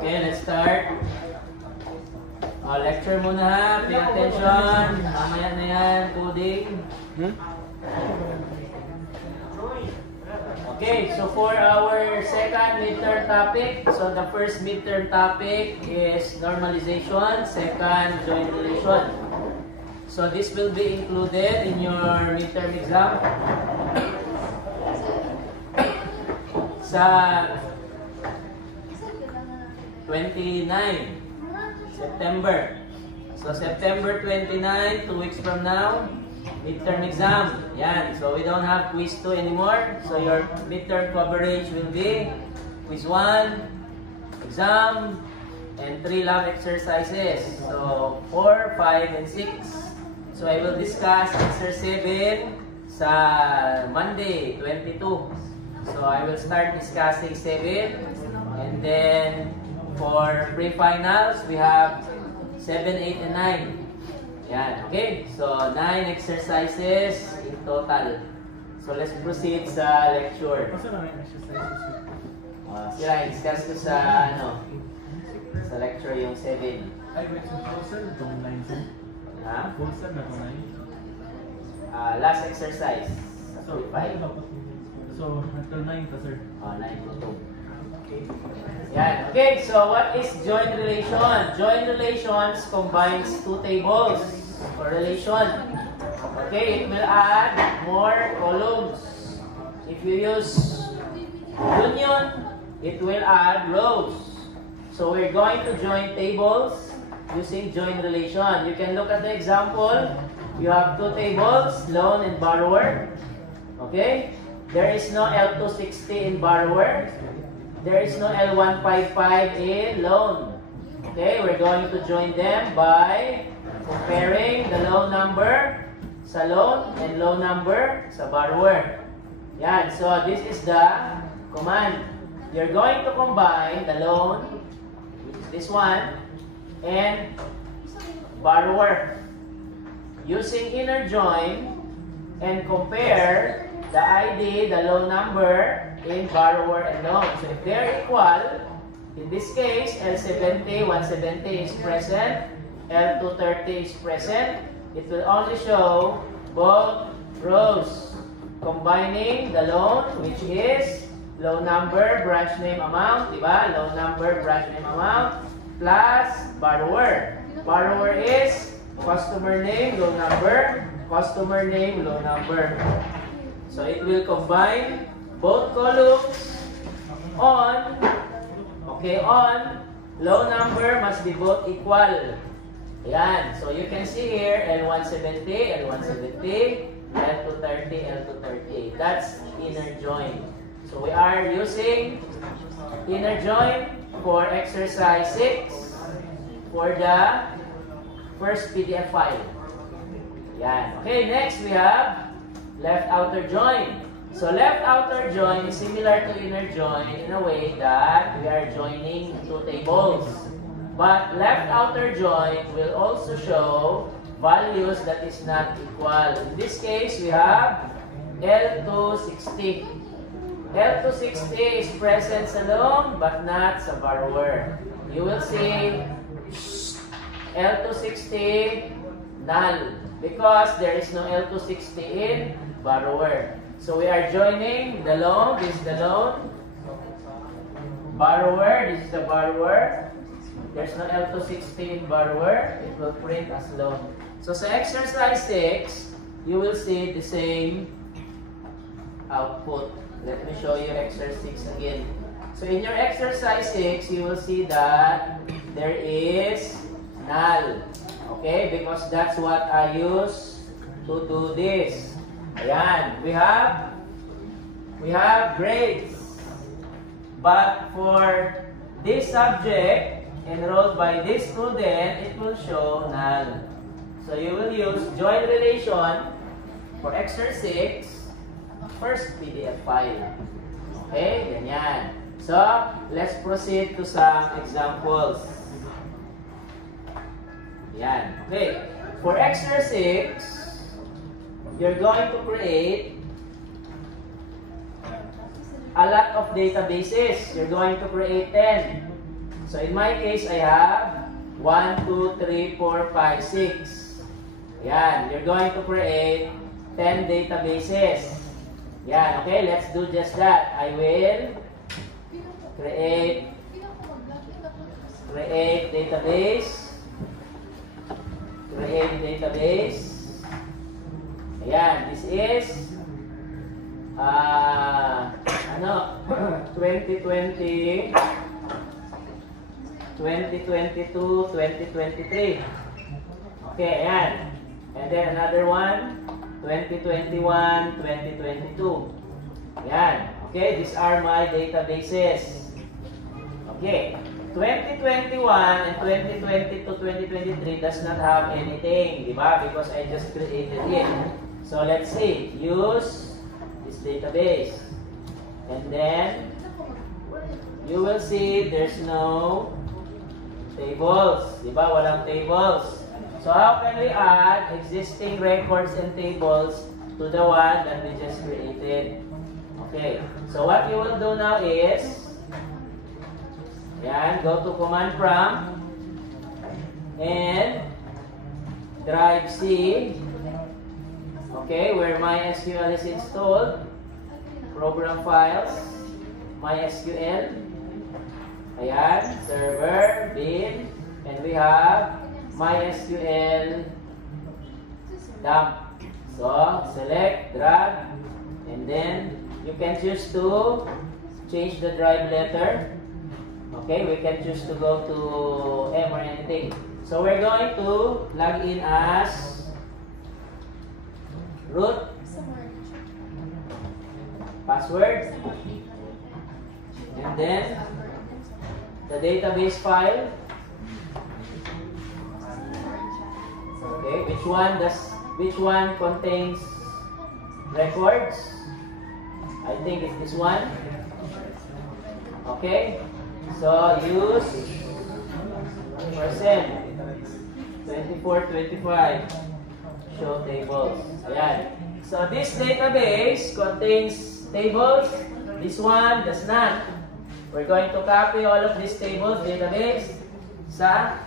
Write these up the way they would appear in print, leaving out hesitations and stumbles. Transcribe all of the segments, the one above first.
Okay, let's start. Lecture muna ha. Pay attention. Mamaya na yan. Coding. Okay, so for our second midterm topic, so the first midterm topic is normalization, second joint relation. So this will be included in your midterm exam. Sa 29 September. So September 29, 2 weeks from now, midterm exam. Yan. So we don't have quiz 2 anymore. So your midterm coverage will be quiz 1, exam, and 3 lab exercises. So 4, 5, and 6. So I will discuss answer 7 sa Monday, 22. So I will start discussing 7. And then for pre-finals, we have 7, 8, and 9. Yan, okay? So 9 exercises in total. So let's proceed sa lecture. Sila, discuss ko sa sa lecture yung 7. Ay, wait, so itong 9, sir? Ha? Full sir na itong 9? Last exercise. So, 5. So, until 9 to, sir? 9 to 2. Yan. Okay, so what is joint relation? Joint relations combines two tables for relation. Okay, it will add more columns. If you use union, it will add rows. So we're going to join tables using joint relation. You can look at the example. You have two tables, loan and borrower. Okay, there is no L260 in borrower. There is no L155 in loan. Okay, we're going to join them by comparing the loan number sa loan and loan number sa borrower. Yan, so this is the command. You're going to combine the loan, which is this one, and borrower using inner join and compare the ID, the loan number, in borrower and loan. So if they're equal, in this case, L70, 170 is present, L230 is present, it will only show both rows. Combining the loan, which is loan number, branch name, amount, diba? Loan number, branch name, amount, plus borrower. Borrower is customer name, loan number, customer name, loan number. So it will combine both columns on loan number must be both equal. Ayan. So you can see here L170, L170, L230, L230. That's inner join. So we are using inner join for exercise 6 for the first PDF file. Ayan. Okay, next we have left outer join. So left outer join is similar to inner join in a way that we are joining two tables. But left outer join will also show values that is not equal. In this case, we have L260. L260 is present sa loan but not sa borrower. You will see L260 null because there is no L260 in borrower. So we are joining the loan, this is the loan, borrower, this is the borrower. There's no L260 in borrower, it will print as loan. So sa exercise 6, you will see the same output. Let me show you exercise 6 again. So in your exercise 6, you will see that there is null. Okay, because that's what I use to do this. Ayan, we have grades. But for this subject enrolled by this student, it will show null. So you will use joint relation for exercise 6, first PDF file. Okay, ganyan. So, let's proceed to some examples. Yan. Okay. For exercise 6, you're going to create a lot of databases. You're going to create 10. So in my case, I have 1, 2, 3, 4, 5, 6. Yan. You're going to create 10 databases. Yan. Okay, let's do just that. I will create database. Create database. Ayan, this is 2020, 2022, 2023. Okay, ayan. And then another one, 2021, 2022. Ayan. Okay, these are my databases. Okay. 2021 and 2022, 2023 does not have anything, di ba? Because I just created it. So let's see. Use this database. And then you will see there's no tables. Di ba? Walang tables. So how can we add existing records and tables to the one that we just created? Okay. So what you will do now is, yan, go to command prompt and drive C, okay, where MySQL is installed, program files, MySQL, ayan, server, bin, and we have MySQL dump. So select, drag, and then you can choose to change the drive letter. Okay, we can choose to go to M or anything. So we're going to log in as root, password, and then the database file. Okay, which one contains records? I think it's this one. Okay. So use %2425 show tables. Ayan. So this database contains tables. This one does not. We're going to copy all of these tables, database, sa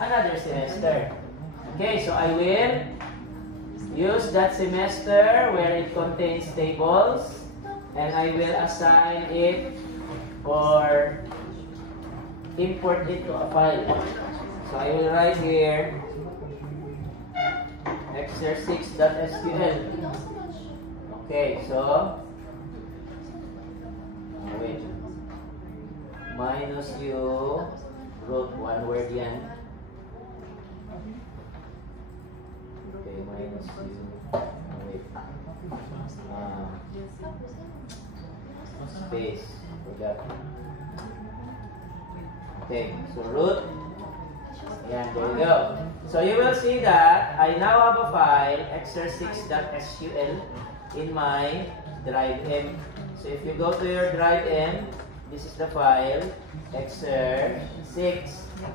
another semester. Okay, so I will use that semester where it contains tables, and I will assign it or import it to a file. So I will write here exercise6.sql. Okay, so wait, minus u root, one word yan. Okay, minus u, wait, space, forgot. Okay, so root. Ayan, there you go. So you will see that I now have a file, exercise6.sql, in my drive M. So if you go to your drive M, this is the file, exercise6.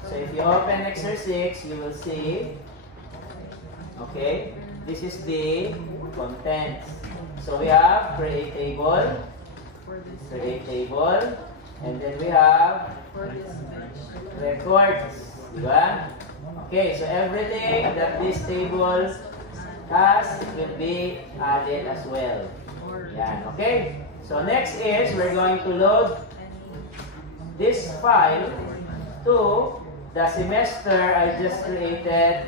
So if you open exercise6, you will see, okay, this is the contents. So we have create table, and then we have records, diba? Okay, so everything that this table has will be added as well. Yan, okay? So next is we're going to load this file to the semester I just created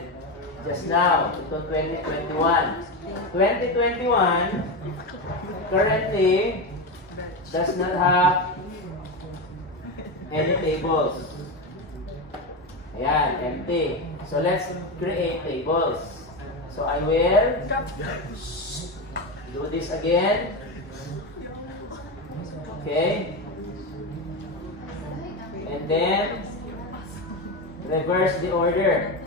just now, to 2021. 2021 currently does not have any tables. Ayan, empty. So let's create tables. So I will do this again. Okay. And then reverse the order.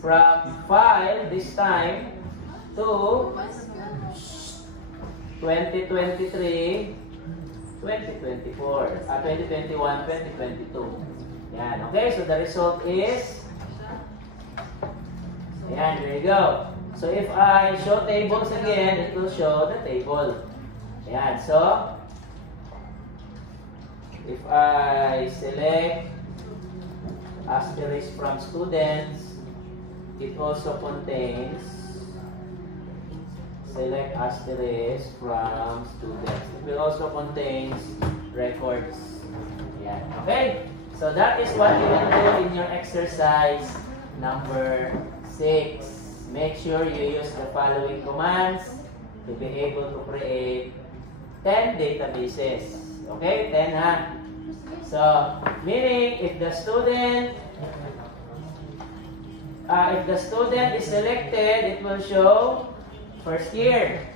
From file this time to 2023, 2024, 2021, 2022. Yan. Okay, so the result is, yan, there you go. So if I show tables again, it will show the table. Yan, so if I select asterisk from students. It also contains, select asterisk from students. It will also contains records. Yan. Okay? So that is what you will do in your exercise number 6. Make sure you use the following commands to be able to create 10 databases. Okay? 10 ha? So, meaning if the student is selected, it will show first year,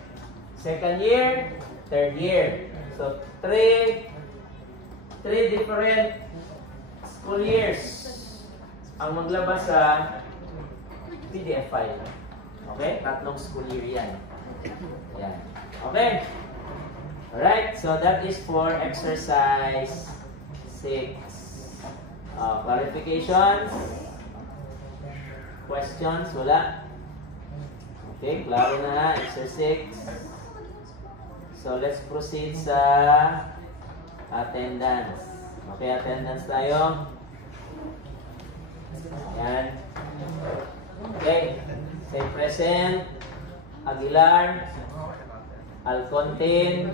second year, third year. So, three different school years ang maglabas sa PDF file. Okay? Tatlong school year yan. Yan. Okay? Alright, so that is for exercise 6. Clarifications? Questions? Wala? Okay, klaro na ha. Exercise 6. So, let's proceed sa attendance. Okay, attendance tayo. Yan. Okay. Say present. Aguilar. Alcontin.